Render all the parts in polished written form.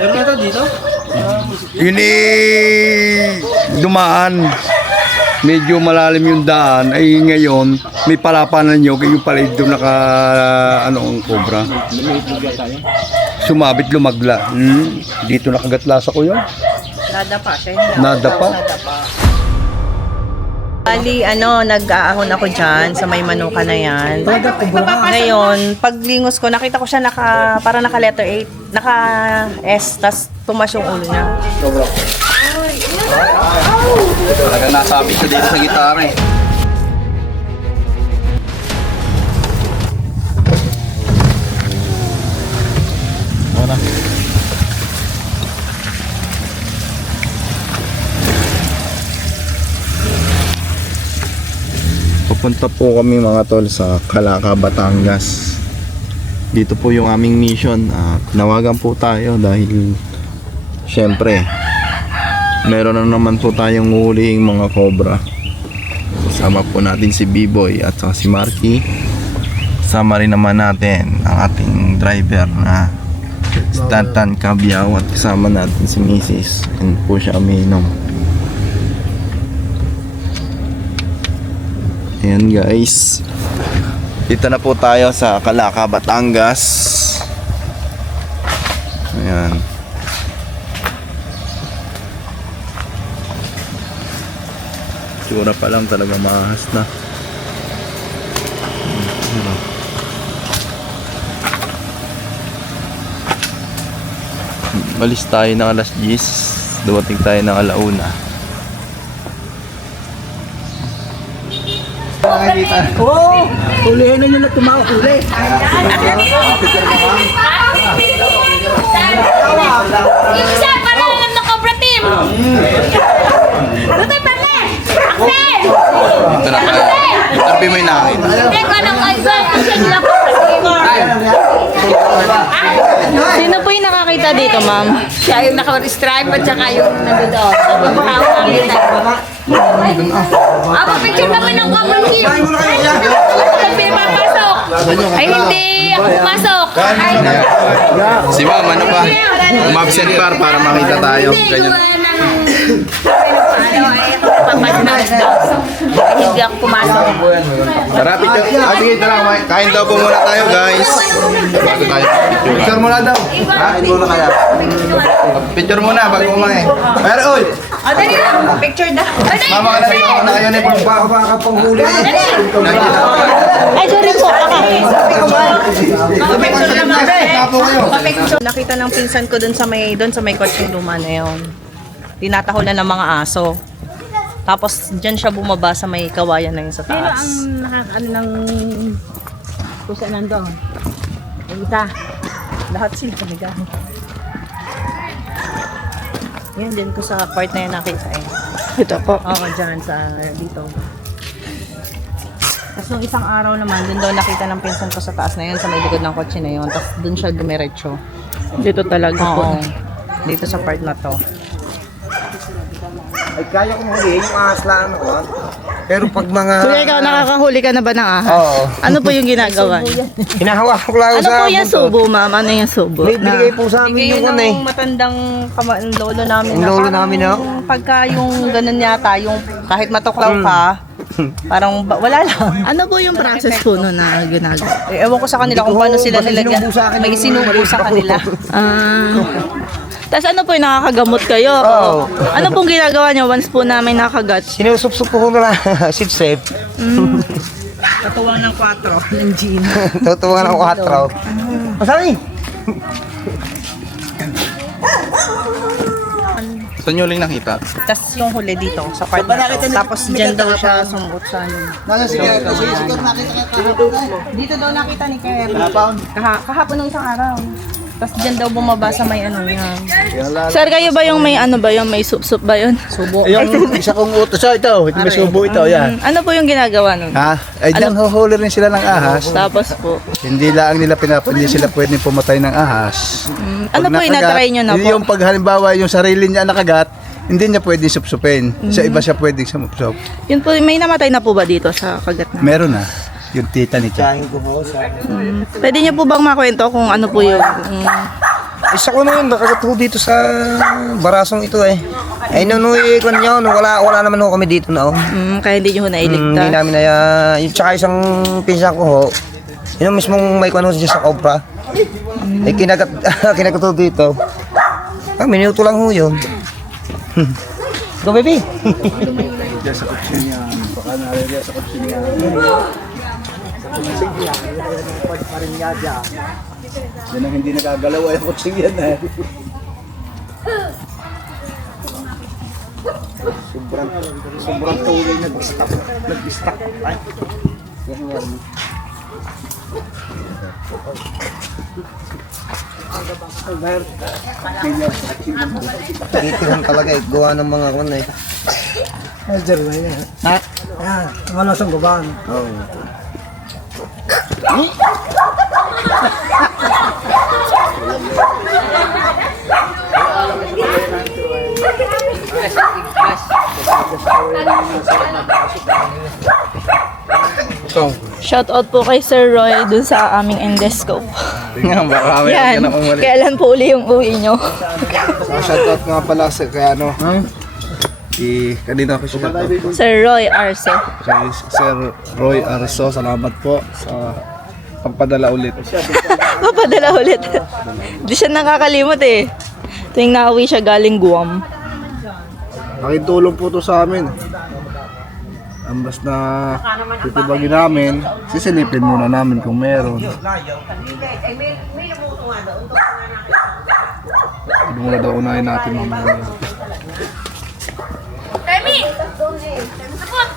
Meron na ito dito? Yun dumaan. Medyo malalim yung daan. Ay ngayon, may palapanan nyo. Yung pala doon naka, ang cobra. Sumabit, lumagla. Dito nakagatlas ako yun. Nadapa siya. Nadapa? Bali, nag-aahon ako dyan sa may manuka na yan. Ngayon, paglingos ko, nakita ko siya para naka letter 8, naka S, tas tumas yung ulo niya. Talaga nasabi ko dito sa gitara eh. Papunta po kami mga tol sa Calaca, Batangas. Dito po yung aming mission. Nawagan po tayo dahil syempre meron na naman po tayong huling mga cobra. Kasama po natin si B-Boy at saka si Marky. Kasama rin naman natin ang ating driver na Stanton Cabiao at kasama natin si Mrs. And po siya uminom. Ayan guys, dito na po tayo sa Calaca, Batangas. Ayan. Tsura pa lang talaga mahas na. Balis tayo ng alas 10. Dumating tayo ng alauna. Oo! Hulihin na nyo na tumakuli. Yung isa, para lang ng Cobra Team! Ano tayo pala? Axel! Dito na tayo. Tapi may nakakita. Hindi ko anong Axel. Axel nila Cobra Team. Sino po yung nakakita dito, ma'am? Siya yung naka-stripe at saka yung nandoon. Sabi mo ka ako nakita. Picture naman ng Cobra Team. Hindi papasok. Ay, hindi ako pumasok. Si ma'am, ano pa? Umabsent para makita tayo. Ganyan. Hindi ako pumasok. Tara, picture. Sige, tara. Kain daw po muna tayo, guys. Bago tayo picture. Picture muna daw. Kain muna kaya. Picture muna bago kumain. Pero, oy! Dali lang. Picture na. Mama ka na rin ako na kayo na yung Baka panghuli. Ay, sorry po. Picture lang natin. Nakita ng pinsan ko doon sa may kotseng luma na yun. Tinatahulan ng mga aso. Tapos dyan siya bumaba sa may kawayan na yun sa taas. Sino ang nakakaano ng kung saan nandun? Yung isa. Lahat sila nagano. Yan, dyan ko sa part na yun nakita eh. Ito po. Oo, dyan sa dito. Tapos nung isang araw naman, dun daw nakita ng pinsan ko sa taas na yun, sa may likod ng kotse na yun. Tapos dun siya dumiretso. Dito talaga po. Oo. Dito sa part na to. Ay, kaya ko mahulihin yung ahas lang ako. Pero pag mga... Kuya, ikaw nakakahuli ka na ba ng ahas? Oo. Ano po yung ginagawa niyo? Hinahawak ko lang Ano sa... po yung subo, ma'am? Ano yung subo? May binigay po sa amin Bigay yung yun ano eh. ng matandang lolo namin. Yung na lolo parang namin, no? Pagka yung ganun yata, yung kahit matuklaw ka, parang wala lang. Ano po yung process po nun na ginagawa? Ewan ko sa kanila kung paano sila basta nilagyan. sinubo sa akin May yung- sinubo sa kanila. Tapos ano po yung nakakagamot kayo? Oo. Ano pong ginagawa niyo once po namin nakagat? Sinusupsup ko na sip-sip. Katuwang ng 4 ng gin. Tutuwa ng 4. Masari! Saan nyo uling nakita? Tapos yung huli dito sa part na to. Tapos dyan daw siya sumuot sa ano. Dito daw nakita ni Ker. Kahapon ng isang araw. Tapos dyan daw bumaba sa may ano yan. Sir, kayo ba yung may ano ba yun? May sup-sup ba yun? Subo. Yung isa kong utos ito, may subo ito, yan. Ano po yung ginagawa nun? Ha? Ay diyan huhuli rin sila ng ahas. Tapos po. Hindi lang nila hindi sila pwedeng pumatay ng ahas. Ano po yung na-try nyo na po? Yung pag halimbawa yung sarili niya nakagat, hindi niya pwedeng supsupin. Sa iba siya pwedeng sumupsup. Yun po, may namatay na po ba dito sa kagat na? Meron na. Yung tita nito. Pwede niyo po bang makwento kung ano po yung Isa ko na yun, nakagat ho dito sa barasong ito eh. Ay nanuwi ko niya, wala naman ho kami dito na. Kaya hindi nyo Hindi nailigtas. namin na, yung tsaka isang pinsan ko ho, yun ang mismong may kuno siya sa Cobra. Ay kinagat ho dito. Minuto lang ho yun. Go baby! Diyan sa kutsin niya. Baka nalagyan sa kutsin niya. Yan ang hindi nagagalaw ay kutsin yan eh. Sobrang tuloy nag-stack. Ay. Dito lang talaga eh, gawa ng mga kuno eh. Malasang gabaan. Shout out po kay Sir Roy dun sa aming Endescope. Tingnan, baka may Yan. ka na umali. Kailan po uli yung uwi nyo? Shoutout nga pala sa kaya ano. Kanina ako shoutout. Sir Roy Arce. Kay Sir Roy Arso, salamat po sa pagpadala ulit. Papadala ulit. Di siya nakakalimot eh. Tuwing nauwi siya galing Guam. Laking tulong po to sa amin. Ambas na titibagin namin, sisilipin muna namin kung meron. Muna daw unahin natin mamaya. Remy! Sakot!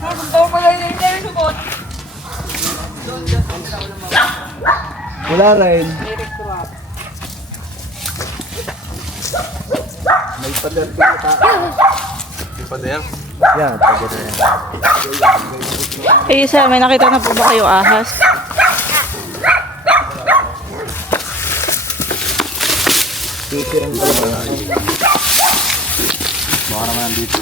Punta ko pala yung sakot. Wala rin. May pader din ata. May pader? Yan, pader na yan. Hey, sir, may nakita na po ba kayo ahas? Baka naman nandito.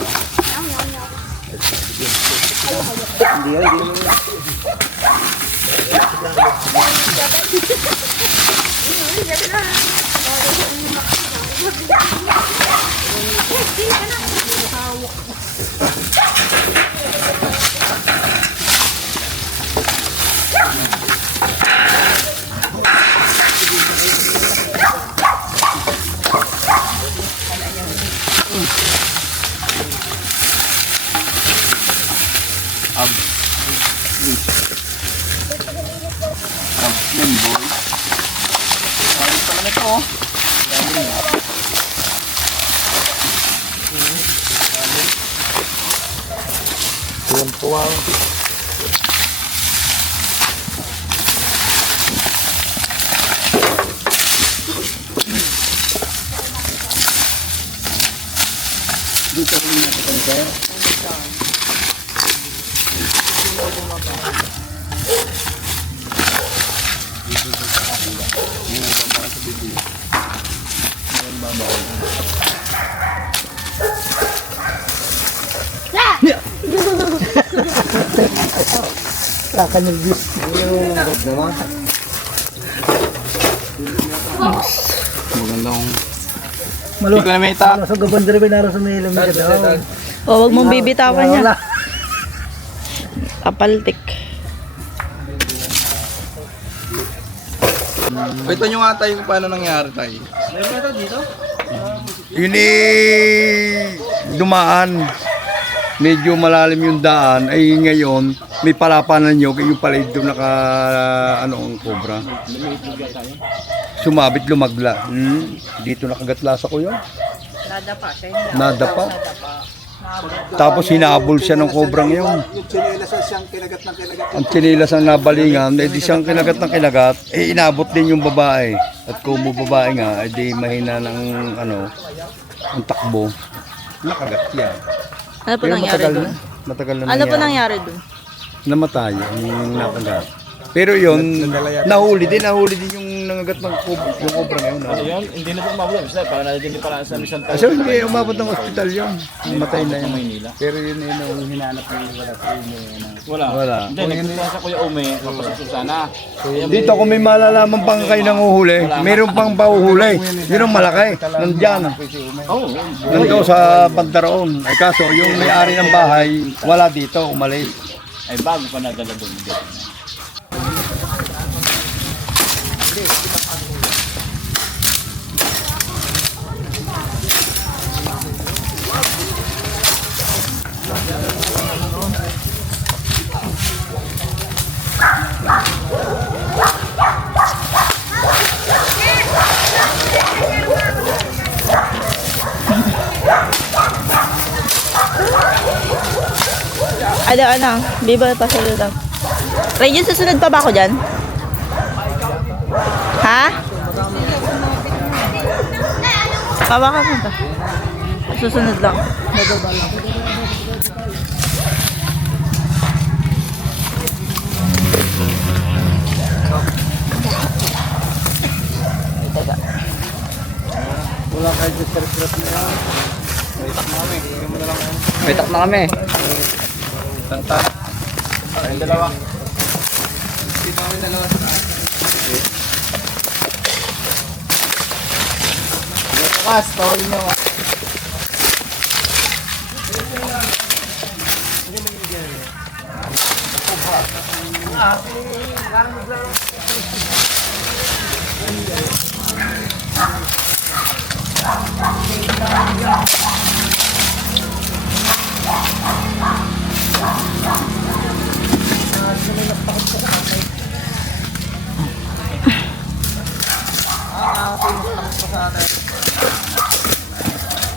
Magandang hindi ko na may ita. O, wag mong bibitawan niya. Apaltik. Ito nyo nga tayo kung paano nangyari tayo. Yun eh, dumaan. Medyo malalim yung daan. Ay ngayon, may palapanan nyo. Yung pala doon naka, ang cobra. Sumabit, lumagla. Dito nakagatlasa ko yun. Nadapa siya. Nadapa. Tapos hinabol siya ng kobrang yun. Yung chinelas siyang kinagat ng kinagat. Ang chinilas ang nabalingan, eh di siyang kinagat ng kinagat, eh inabot din yung babae. At kung babae nga, eh di mahina ng ang takbo. Nakagat yan. Ano po Pero nangyari doon? Matagal na Ano po nangyari. nangyari doon? Namatay yung nakagat. Pero yun, nahuli din yung nangagat ng yung cobra ngayon. Yun, hindi na po umabot. Basta, para na din para sa Mission So hindi umabot ng ospital yun. Matay na yun. Maynila. Pero yun yung hinanap ng wala pa yun. Wala. Hindi, nagpunta sa Kuya Ume, kapasok sana. Dito kung may malalaman pang kayo ng uhuli, meron pang pauhuli. Yun ang malaki. Nandyan. Oo. Nandito sa Bandaroon. Ay kaso yung may-ari ng bahay, wala dito, umalis. Ay, bago pa nadala doon. Ano, Bibo pa sa daw. Regine, susunod pa ba ako dyan? Ha? Pawa ka pa. Susunod lang. May tak na kami.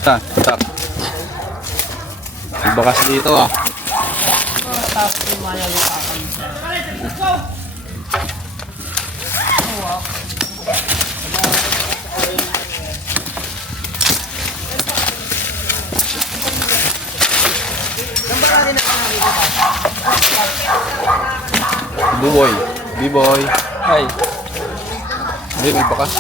Tak. Bakas dito ah. B-boy. B-boy. Hi. Hindi, may bakas.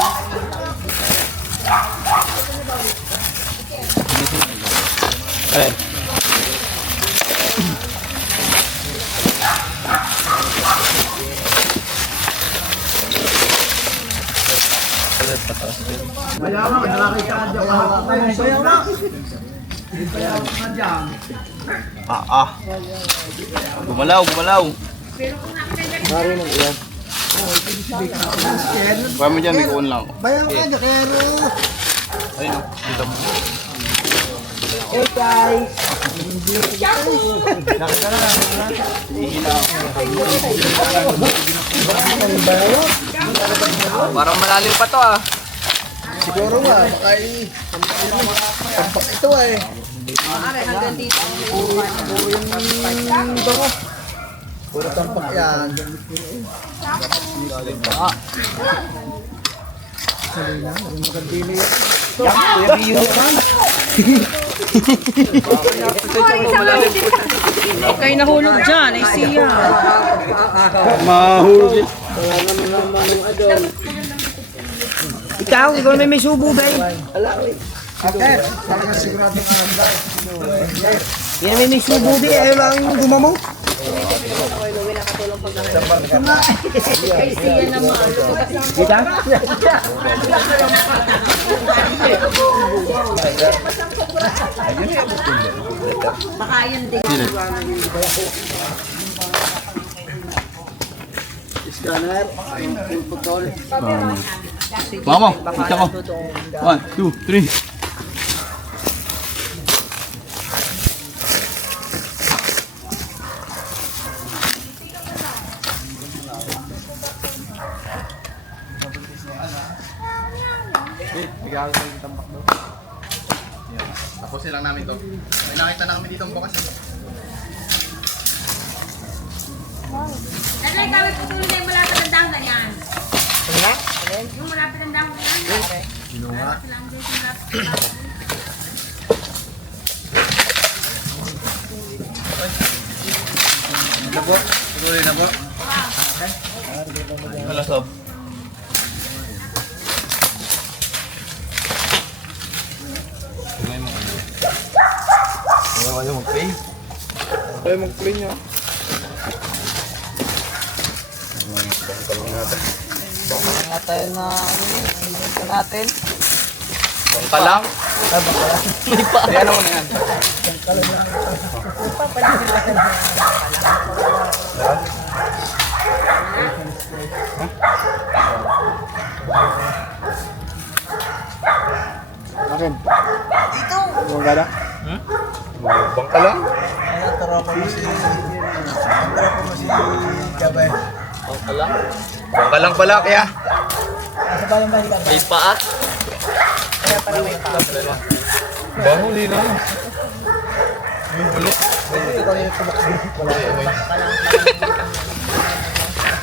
Alin? Gumalaw. Kaya mo dyan, may kuwan lang. Bayan ka, Jakero. Ayun o, dito mo. Parang malalim pa to ah. Siguro nga, baka tampak ito eh. Puro tampak yan. Kayo nahulog dyan, ay siya. Mahulog. Ikaw may subo ba eh? Bakit? Talaga sigurado ka lang ba? Yan may subo di, ayaw lang gumamo. Kita? Baka yan din. Mama, kita ko. 1, 2, 3. Tapusin lang namin to. May nakita na kami dito ang bukas. Dahil ikaw ay putulong na yung malapit ang dahon ganyan. Yung malapit ang dahon ganyan. Kinuha. Tuloy na po. Malasob. Ayaw mag-play. Ayaw mag-play niya. Bangka lang. May pa. Ayan ako na yan. Akin. Dito. Yung gana? Bangka lang. Bangka lang pala kaya. May paa. Bahuli na.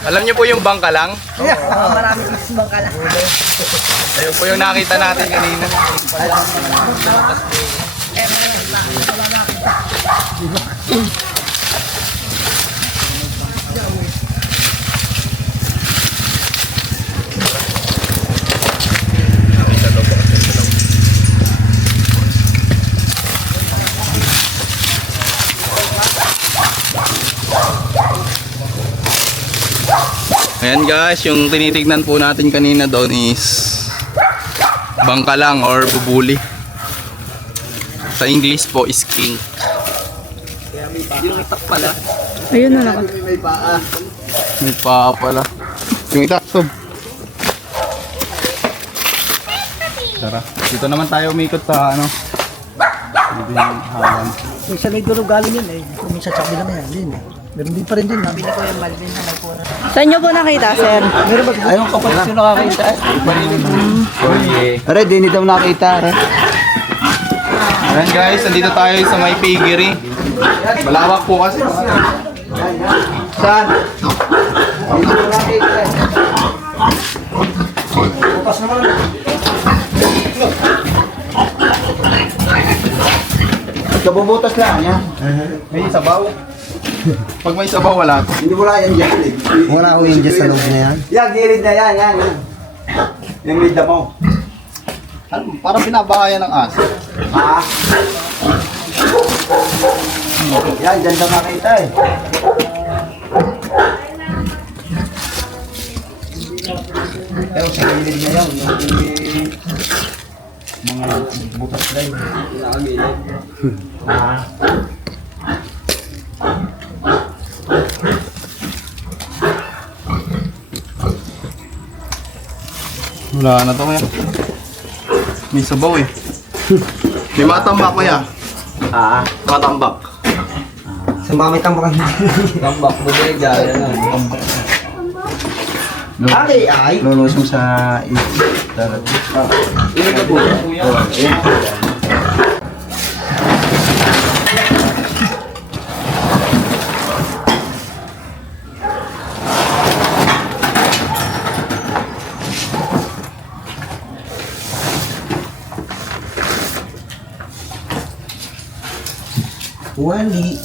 Alam niyo po yung bangka lang? Marami mas bangka lang. Ayun po yung nakita natin kanina. Ayan guys, yung tinitignan po natin kanina doon is bangka lang or bubuli. Sa English po is king. Yung itak pala. Ayun na lang. May paa pala. Yung itak to. Tara, dito naman tayo umikot sa ano. Dito yung hawan. Minsan may durog galing yun eh. Kung minsan sa kabila na yan, din eh. Meron din pa rin din. Nabili ko yung Malvin na nagpura. Saan nyo po nakita, sir? Meron ba? Ayun kapatid yung nakakita eh. Aray, di daw nakita. Ayan guys, nandito tayo sa may piggery. Malawak po kasi. Saan? Kabubutas lang yan. May sabaw. Pag may sabaw, wala. Hindi mo lang yan dyan. Wala ko yung dyan sa loob na yan. Yan, gilid na yan, yan. Yung may damo. Parang binabahayan ng aso. Ha? Yan, dyan sa makita eh. Pero sa gilid na yan, mga butas na yun. Wala na to kaya. May sabaw eh. May matambak kaya. Matambak. Saan ba may tambakan? Tambak, bubay dyan. Ay, ay. Lulusong sa darat. Ilan ka po? Wali.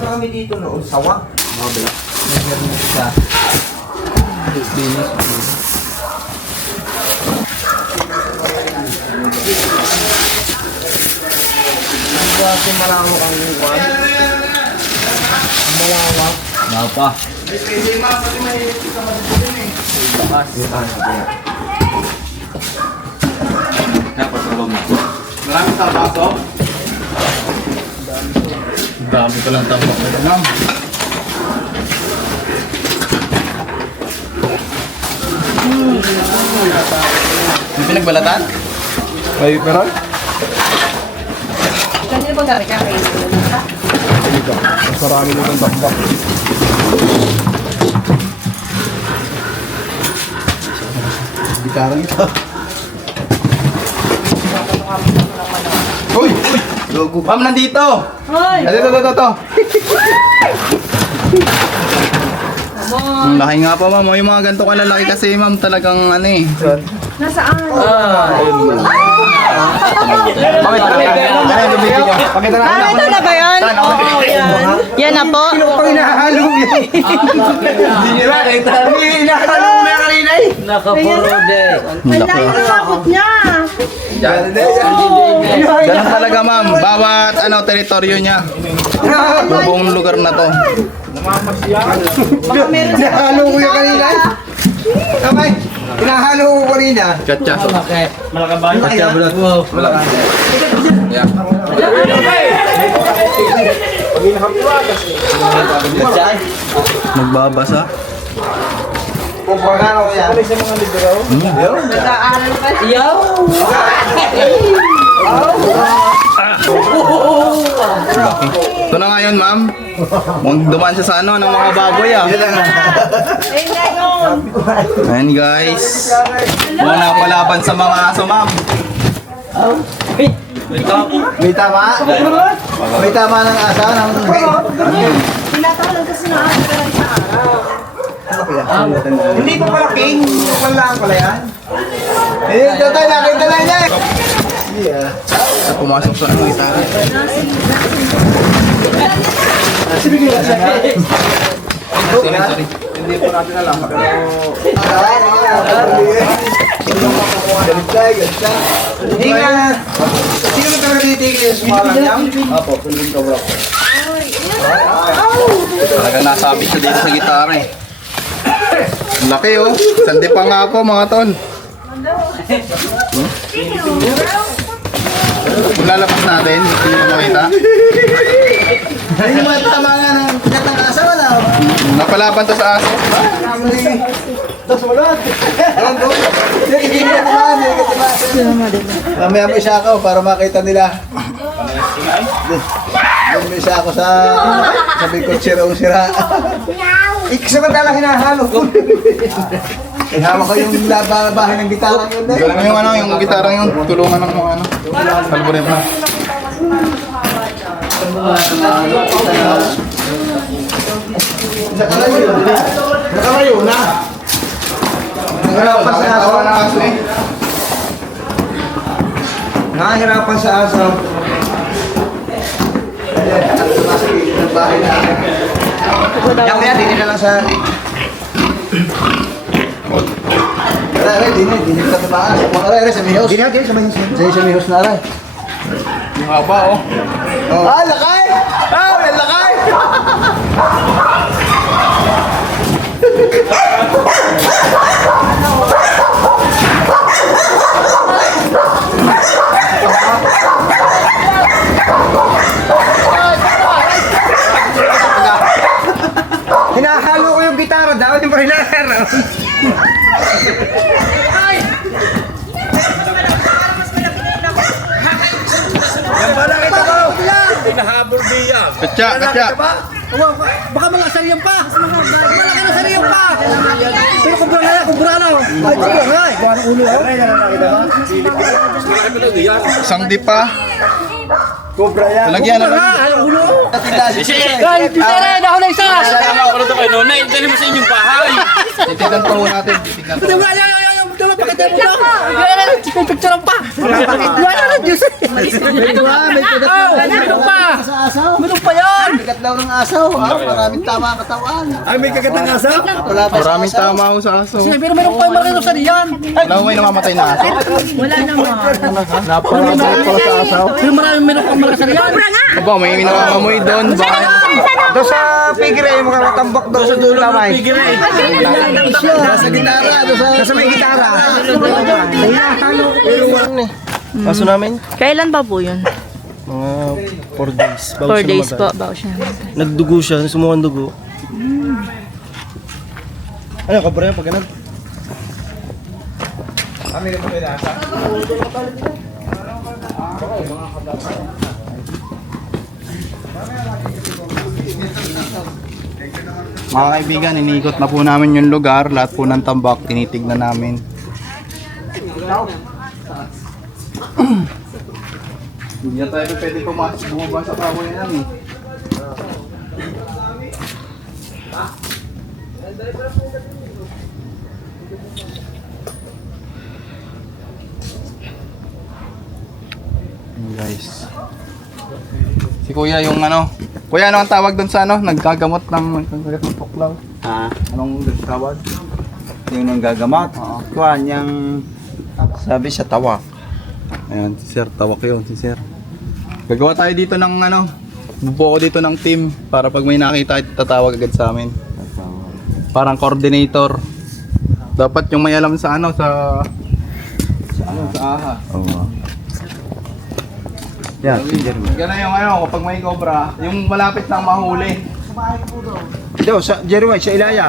Marami dito noon, sawa. Kasi marami kang kwan. Malawak. Napa. Maraming tabaso. Dami ko lang tambak na ganam. May pinagbalatan? Ay, pero? Ganyan po gari ka kayo. Mas marami nitong tambak. Gitaran ito. Ma'am, nandito! Ito. Ang laki nga pa, ma'am. Yung mga ganito kalalaki kasi, ma'am, talagang ano eh. Ito na ba yan? Oo, yan. Yan na po. Pag hinahalo yan. Hinahalo mo yan kanina eh. Ang layo ng sakot niya. Ganun talaga, ma'am. Bawat teritoryo niya. Yung buong lugar na to. Hinahalo ko yan kanina eh. Okay. Hinahalo ko kanina. Katsa. Nagbabasa. Kung pagkano ko yan. Ito na nga yun, ma'am. Huwag dumaan siya sa ng mga baboy ah. Ayan guys. Mga napalaban sa mga aso, ma'am. May tama? May tama ng asa ng Tinatawalan kasi na ako sa araw. Hindi pa pala king. Walaan pala yan. Eh, tatay, nakita na niya eh. Pumasok sa gitara. Sorry. Hindi po natin alam. Hindi nga. Sino mo talaga titigil sa mga lang yan? Apo, Philippine Cobra. Talaga nasabi siya dito sa gitara eh. Ang laki oh. Sandi pa nga ako mga tol. Kung lalabas natin, hindi nyo makita. Hindi mo tama nga ng pinatang asa wala. Napalaban to sa aso. Tapos wala. Alam ko. Hindi mo kumahan. Mamaya mo isa ako para makita nila. Doon may isa ako sa sabi ko sira. Samantala hinahalo ko. Ihama ko yung bahay ng gitara yun. Galang yung gitara yun. Tulungan ng mga algorithm na. Nakalayo na. Nahirapan sa aso. Nahirapan sa aso. Yan kaya, din na lang sa... Dini sa tamaan. Makara sa mihos. Din sa may Sa mihos na aray. Yung haba oh. Ah, lakay! Ah, may lakay! hinahalo ko yung gitara daw, yung pa hinahalo. Katsa. Baka mga asal yan pa. Malaki na asal yan pa. Pero kumbra na. Ay, kumbra na. Kuha ng ulo. Isang di pa. Cobra yan. Talagyan na lang. Ay, ang ulo. Ay, Pisere, ako na isa! Salamat ako rito kayo, Nonay. Dali mo sa inyong bahay. Titignan po natin. Titignan po. Diba, pakita mo daw. May picture pa. Wala na, Diyos. Meron pa. Meron pa yan. Bigat daw ng asaw. Maraming tama ang katawan. Ay, may kagatang asa. Maraming tama ako sa aso. Pero meron pa yung malaki sa riyan. Wala ko may namamatay na aso. Wala naman. Pero meron pa malaki sa riyan. Aba, may minamamoy doon. Baka Doon sa pigre, yung mga tambak doon sa dulo kamay. Sa gitara. Sa may gitara. Kaso namin, Kailan pa po yun? mga 4 days. 4 days po, bago siya. Nagdugo siya, sumukan dugo. Ano, kabura yan pag ganun? Mga kaibigan, iniikot na po namin yung lugar. Lahat po ng tambak, tinitignan namin. Hindi na tayo pwede pumasok, bumaba sa kahoy na lang eh. Guys. Si Kuya yung ano. Kuya, ano ang tawag doon sa ano? Naggagamot ng tuklaw. Ha? Anong tawag? Yung nanggagamot. Kuhan, yung sabi sa tawak. Ayan, si Sir, tawak yun, si Sir. Gagawa tayo dito ng ano, bubuo dito ng team para pag may nakita, tatawag agad sa amin. Parang coordinator. Dapat yung may alam sa ano, sa aha. Oo. Yan, si Jeremy. Gano'n yung ano, kapag may cobra, yung malapit na mahuli. Ito, sa Jeremy, sa Ilaya.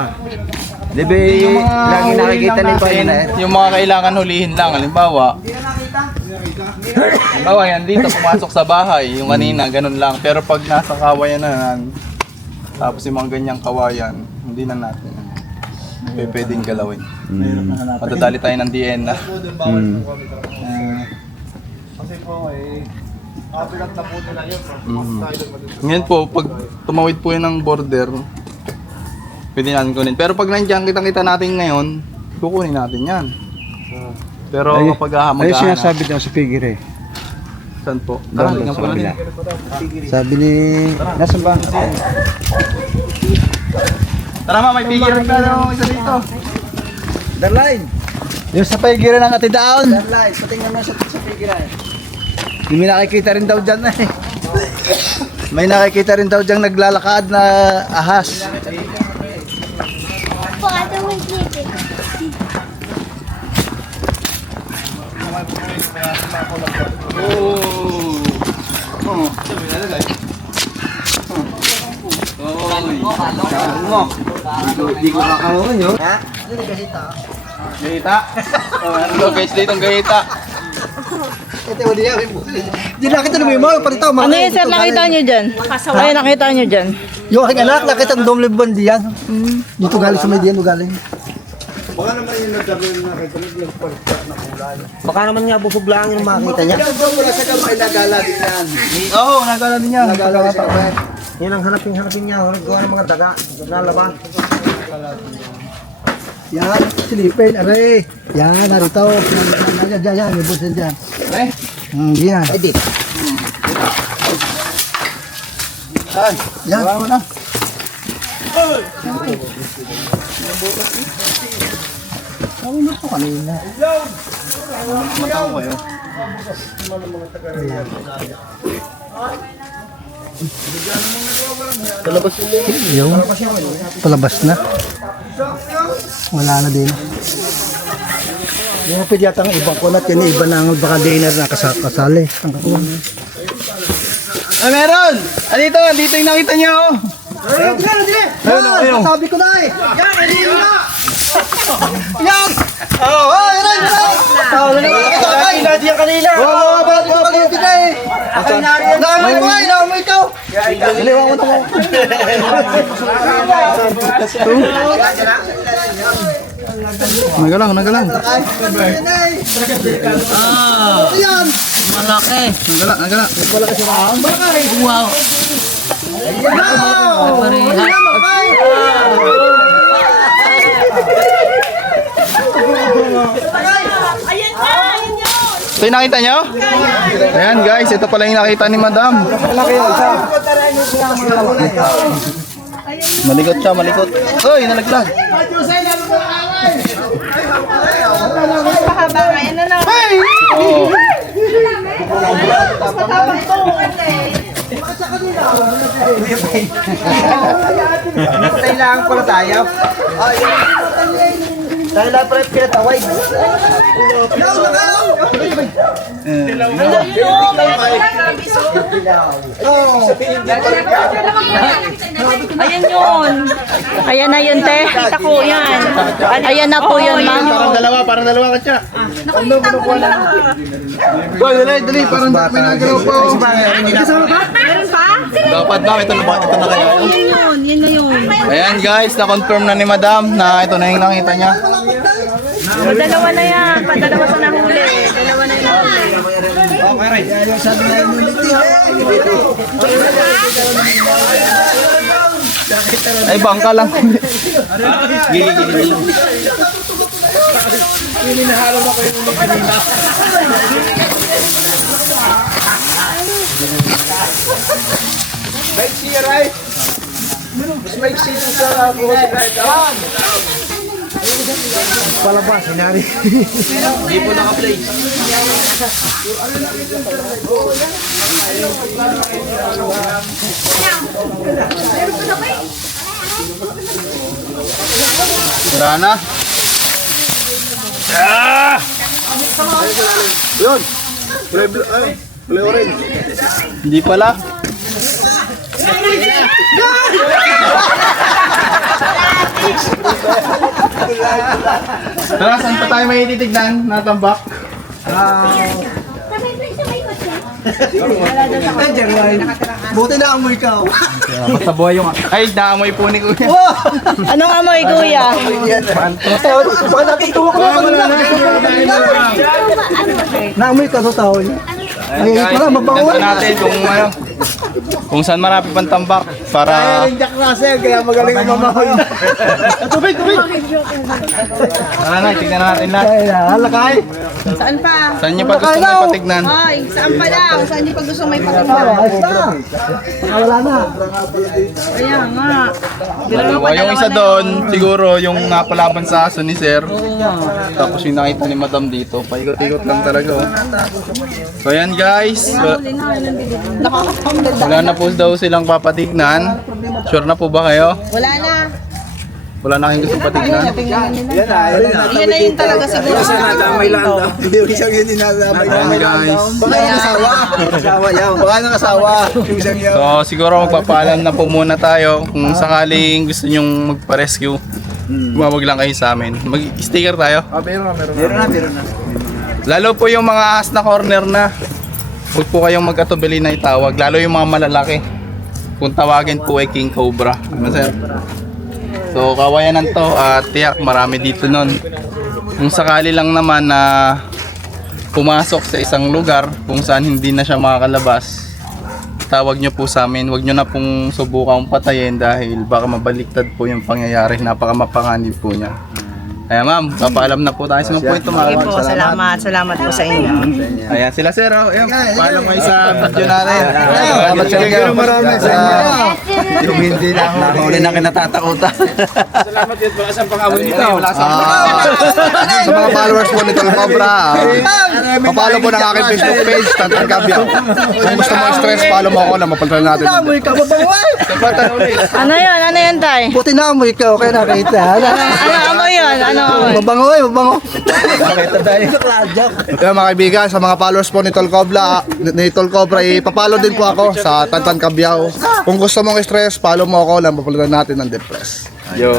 Di ba lagi nakikita nito yun Yung mga kailangan hulihin lang, halimbawa. Halimbawa yan dito, pumasok sa bahay, yung kanina, ganun lang. Pero pag nasa kawayan na, tapos yung mga ganyang kawayan, hindi na natin pwedeng galawin. Matadali tayo ng DNA. Ngayon po, pag tumawid po yun ng border, pwede natin kunin. Pero pag nandiyan, kitang-kita natin ngayon, kukunin natin yan. Pero kapag Ay, mag-ahanap, sinasabi daw sa Pigire. saan po? Tara, tingnan po natin. Sabi ni... Nasa ba? Tara ma, may figure ka na isa dito. Darline! Yung sa Pigire ng Ate Daon. Darline, patingnan mo sa pigiran. May nakikita rin daw dyan eh. May nakikita rin daw dyan naglalakad na ahas. Po, ito mo dito. Di ko kakaroon yun. Ha? Gahita. Oh, ano guys dito ang gahita. Ito, di yan. Di nakita na mo yung paritaw. Ano yung sir nakita nyo dyan? Ano yung nakita nyo dyan? Yung aking anak, nakita ng Dom Lebon diyan. Dito galing sa Median, galing. Baka naman nga busog lang yung makita niya. Oo, nagala din yan. Yan ang hanapin niya. Gawa ng mga daga. Nalaban. Yan, silipin, aray. Yan, narito. Yan, may busin dyan. Yan. Edit. Saan? Yan. Gawa mo na. Yung palabas na. Wala na din. Yung pwede yata ang ibang kunat yan, iba na ang baka dinner na kasali. Ang kakuha. Ay, meron! Andito, andito yung nakita niyo. Ayun. Sabi ko na eh. Yan, ayun na. Yan! Oh, ayun! Ay, nadi yan kanina. Oo, bakit ko kalutin na eh. Naamoy ko ay, naamoy ko. Daliwa ko na ko. Nagalang, nagalang. Yan. Malaki. Nagala, nagala. Wow. Ayan na! Ayan yun! Ito yung nakita niyo? Ayan guys, ito pala yung nakita ni Madam. Malikot siya, malikot. Uy, nalaglag. Mahaba nga yan na lang. Oh. Kailangan pala tayo. Dahil na pala pinataway. Ayan yun. Ayan na yun, te. Kita ko yan. Ayan na po yun, ma'am. Parang dalawa ka siya. Uy, dali, dali. Parang may nagalaw pa. Meron pa? Dapat daw, ito na kaya. Yan yun. Yan na yun. Ayan guys, na-confirm na ni Madam na ito na yung nakita niya. Padalawa na yan. Padalawa sa nahuli. Dalawa na yung nahuli. Ay, bangka lang. Palabas, sinari. Wala na. Yun. Kulay orange. Hindi pala. Tara, saan pa tayo may titignan? Natambak? Buti na amoy ka. Basta buhay yung... Ay, naamoy po ni Kuya. Anong amoy, kuya? Baka natutuwa ka na. Naamoy ka sa tao. Ay, pala, mabango. Tignan natin kung ano. Kung saan marami pang tambak para... Jack Russell, kaya magaling ang mamahoy. Tubig! Tara na, tignan natin lahat. Ay, halakay. Saan pa? Saan niyo pa gusto may patignan? Ay, saan pa daw? Saan niyo pa gusto may patignan? Ayos na. Wala na. Kaya nga. Dalawa, yung isa doon, siguro yung napalaban sa aso ni Sir. Tapos yung nakita ni Madam dito, paikot-ikot lang talaga. Oh. So ayan guys, wala na po daw silang papatignan. Sure na po ba kayo? Wala na. Wala na kayong gusto patignan? Yan na yun talaga siguro. Ayan guys. Baka yung asawa. Baka yung asawa. So siguro magpapaalam na po muna tayo. Kung sakaling gusto nyong magpa-rescue, tumawag lang kayo sa amin. Mag-sticker tayo. Meron na. Lalo po yung mga ahas na corner na, huwag po kayong magkatubili na itawag. Lalo yung mga malalaki. Kung tawagin po ay King Cobra. Ano sir? So kawayanan to at tiyak marami dito nun. Kung sakali lang naman na pumasok sa isang lugar kung saan hindi na siya makakalabas, tawag nyo po sa amin. Huwag nyo na pong subukang patayin dahil baka mabaliktad po yung pangyayari. Napakamapanganib po niya. Kaya ma'am, papaalam na po tayo sa mga point. Sige po, salamat. Salamat po sa inyo. Ayan sila sir. Oh. Ayan, paalam kayo sa video natin. Salamat sa inyo. Marami sa inyo. Yung hindi na huli na kinatatakutan. Sa mga followers po ni Tol Cobra, papalo po ng aking Facebook page, Tantan Gabiao. Kung gusto mo stress, follow mo ako na mapalitan natin. Naamoy ka, mabango ay. Ano yun? Ano yun, tay? Buti na amoy ka, okay nakita. Ano amoy yun? Ano amoy? Mabango ay, mabango. Kaya mga kaibigan, sa mga followers po ni Tol Cobra, ipapalo din po ako sa Tantan Gabiao. Kung gusto mong stress, follow mo ako lang mapalitan natin ng depress. Yo.